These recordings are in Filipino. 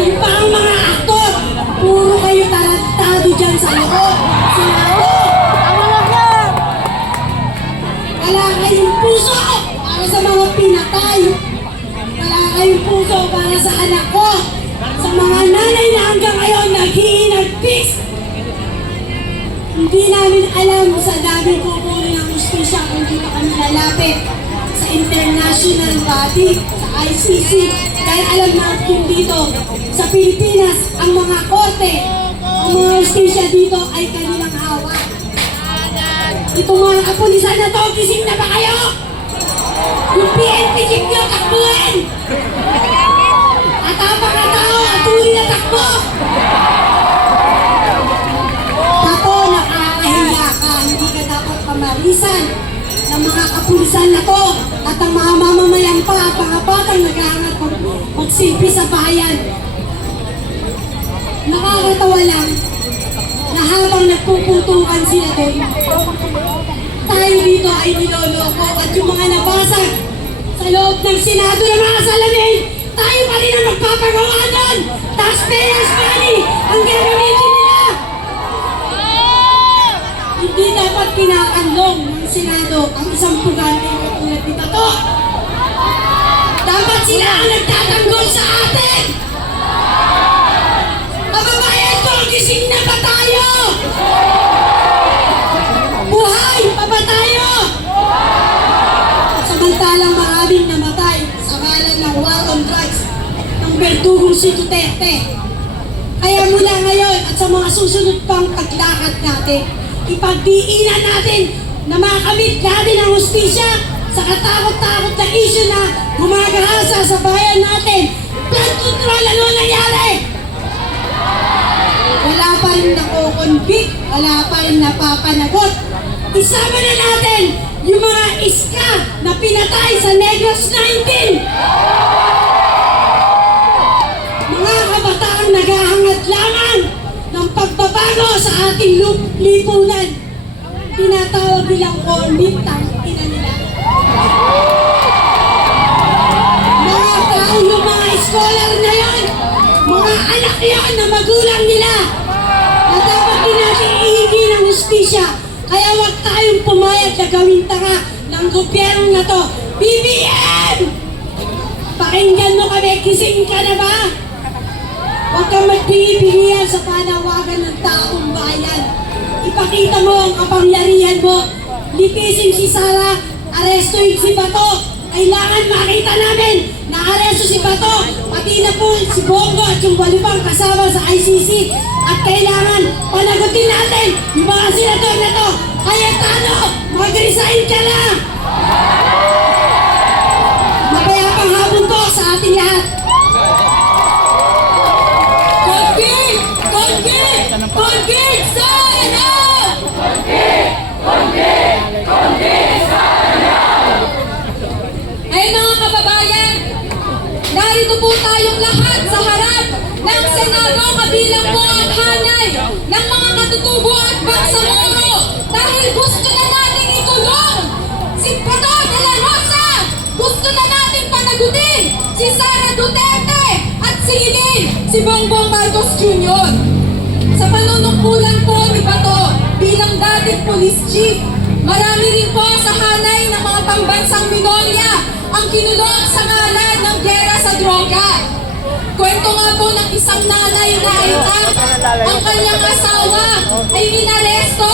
Kayo pa ang mga aktor. Puro kayo tarantado dyan sa loob. Senado. Wala kayong puso para sa mga pinatay. Wala kayong puso para sa anak ko. Sa mga nanay na hanggang ngayon nag-iinagpis. Hindi namin alam kung saan namin kukunin ang justisya kung hindi pa kami lalapit sa international body, sa ICC. Dahil alam natin dito, sa Pilipinas, ang mga korte, ang mga justisya dito ay kanilang hawak. Itong mga kapulisan na to, gising na ba kayo? Yung PNP chief nyo, takbuhin! At ang mga tao, atuloy na takbo! Ako, nakakahiya ka, hindi ka dapat pamarisan ng mga kapulisan na to at ang mga mamamayan pa at mga batang nag-aangat magsilbi sa bayan. Nakakatawa lang na habang nagpuputukan sila doon, tayo dito ay niloloko at yung mga nabasa sa loob ng Senado ng mga salamin, tayo pa rin ang magpapagawa doon! Taxpayers' money ang gagamitin nila! Hindi dapat kinakanlong ng Senado ang isang pugante na tulad ni Bato. Dapat sila ang nagtatanggol sa atin! Kababayan ko, gising na ba tayo? Buhay pa ba tayo? Samantalang maraming namatay sa ngalan ng war on drugs ng berdugong si Duterte. Kaya mula ngayon at sa mga susunod pang paglakad natin, ipagdiinan natin na makamit natin ang hustisya sa katakot-takot na issue na gumagahasa sa bayan natin. Blood control, ano nangyari? Wala pa rin nakukonvict, wala pa rin napapanagot. Isama na natin yung mga iska na pinatay sa Negros 19. Mga kabataang naghahangad lamang ng pagbabago sa ating lipunan. Tinatawag nilang convict ang ina nila. Mga tao, yung mga scholar na yan, mga anak yan na magulang nila, na dapat din natin ihingi ng hustisya. Kaya huwag tayong pumayag na gawin tanga ng gobyerno na to. BBM! Pakinggan mo kami, gising ka na ba? Huwag kang magpipilihan sa panawagan ng taong bayan. Ipakita mo ang kapangyarihan mo. Litisin si Sara, arestuin si Bato. Kailangan makita namin na aresto si Bato, pati na po si Bongo at yung walibang kasama sa ICC. At kailangan panagutin natin yung mga senador na to. Kaya Tano, mag-resign ka na! Mapayapang hapon po sa ating lahat. Convict! Convict! Convict! Sana! Convict! Convict! Convict! Sana! Ay mga kababayan, narito po tayong lahat sa harap ng Senado kabilang po ang hanay ng mga katutubo at bangsamoro dahil gusto na natin ikulong si Bato de la Rosa, gusto na natin panagutin si Sara Duterte at silin si Bongbong Marcos Jr. Sa panunungkulan po ni Bato bilang dating police chief, marami rin po sa hanay ng mga pambansang minorya ang kinulong sa ngalan ng gera sa droga. Kwento nga po ng isang nanay na ang kanyang asawa ay inaresto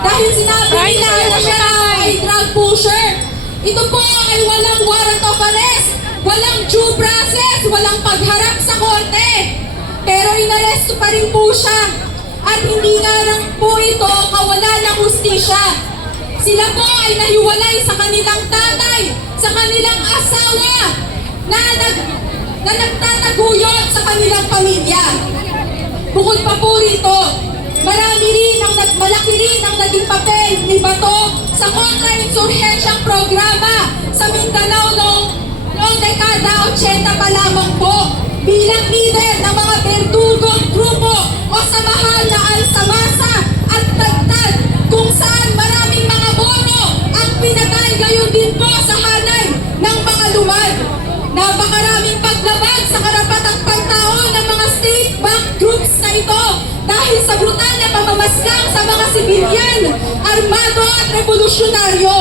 dahil sinabi nila na siya ay drug pusher. Ito po ay walang warrant of arrest, walang due process, walang pagharap sa korte. Pero inaresto pa rin po siya at hindi nga lang po ito kawalan ng hustisya. Sila po ay nahiwalay sa kanilang tatay, sa kanilang asawa na nagtataguyod sa kanilang pamilya. Bukod pa po rito, malaki rin ang naging papel ni Bato sa kontra-insurhensyang programa sa Mindanao noong dekada 80 pa lamang po bilang leader ng mga berdugong grupo o samahan na Alsamasa at Tagtad kung saan maraming mga bono ang pinatay gayon din po sa hanay ng mga lumad. Napakaraming paglabag sa karapatang pagtao ng mga ito dahil sa brutal na pamamaslang sa mga sibilyan, armado at revolusyonaryo.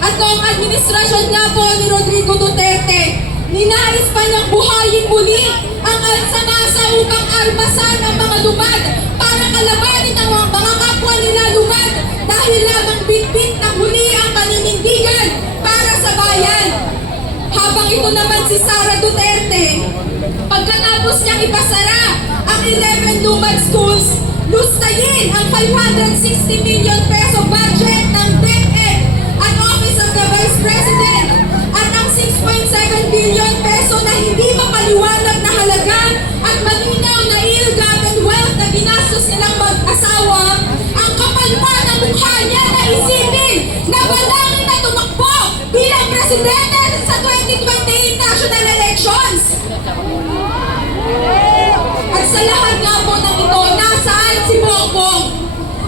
At noong administrasyon nga po ni Rodrigo Duterte, ninais pa niyang buhayin muli ang alsa-masaukang armasan ng mga lumad para kalabanin ang mga kapwa nila lumad dahil lamang bitbit na huli ang paninindigan para sa bayan. Habang ito naman si Sara Duterte, pagkatapos niyang ipasara ang 11 lumad schools, lustayin ang 560 million peso budget ng DepEd at Office of the Vice President at ang 6.7 billion peso na hindi mapaliwanag na halaga at malinaw na ill-gotten wealth na ginastos nilang mag-asawa, ang kapal pa ng mukha niya na isipin na balangin na tumakbo bilang presidente sa 2028 national elections. At sa lahat nga po ng ito, nasaan si Bongbong?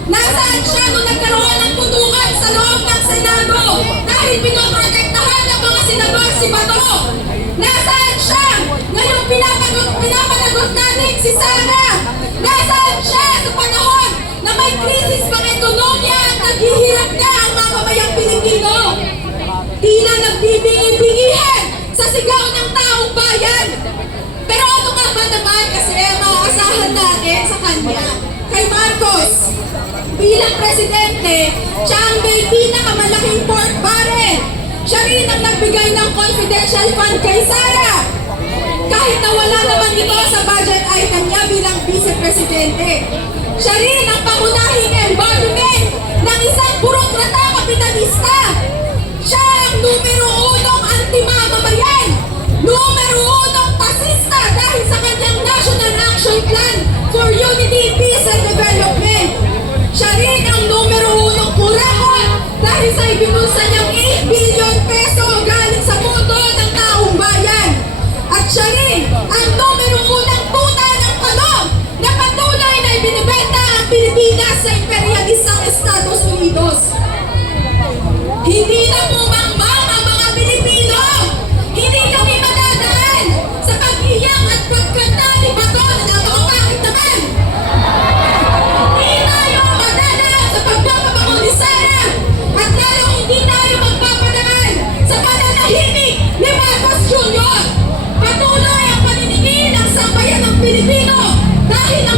Nasaan siya nung nagkaroon ng putukan sa loob ng Senado dahil pinoprotektahan ng mga senador si Bato? Nasaan siya ngayong pinapanagot natin si Sara? Nasaan siya sa panahon na may krisis pang ekonomiya at naghihirap na ang mamamayang Pilipino? Tila nagbibingi-bingihan sa sigaw ng taong bayan. Pero ano nga ba naman kasi maaasahan natin sa kanya? Kay Marcos, bilang presidente, siya ang may pinakamalaking pork barrel. Siya rin ang nagbigay ng confidential fund kay Sara. Kahit na wala naman ito sa budget item niya bilang vice-presidente. Siya rin ang pangunahing embodiment ng isang burokrata kapitalista. Siya ang numero unong anti-mamamayan, numero unong pasista dahil sa kanyang National Action Plan for Unity, Peace and Development. Siya rin ang numero unong kurakot dahil sa ibinulsa niyang 8 billion peso galing sa pondo ng taong bayan. At siya rin ang numero unang tuta ng talong na patuloy na ibinibenta ang Pilipinas sa imperialistang Estados Unidos. Hindi na pumangmang ang mga Pilipino. Hindi kami madadaan sa pag-iyak at pagkanta ni Bato na napakapangit naman. Hindi tayo madadaan sa pagpapabango ni Sara at lalong hindi tayo magpapadaan sa pananahimik ni Marcos Jr. Patuloy ang paniningin ng sambayan ng Pilipino dahil ang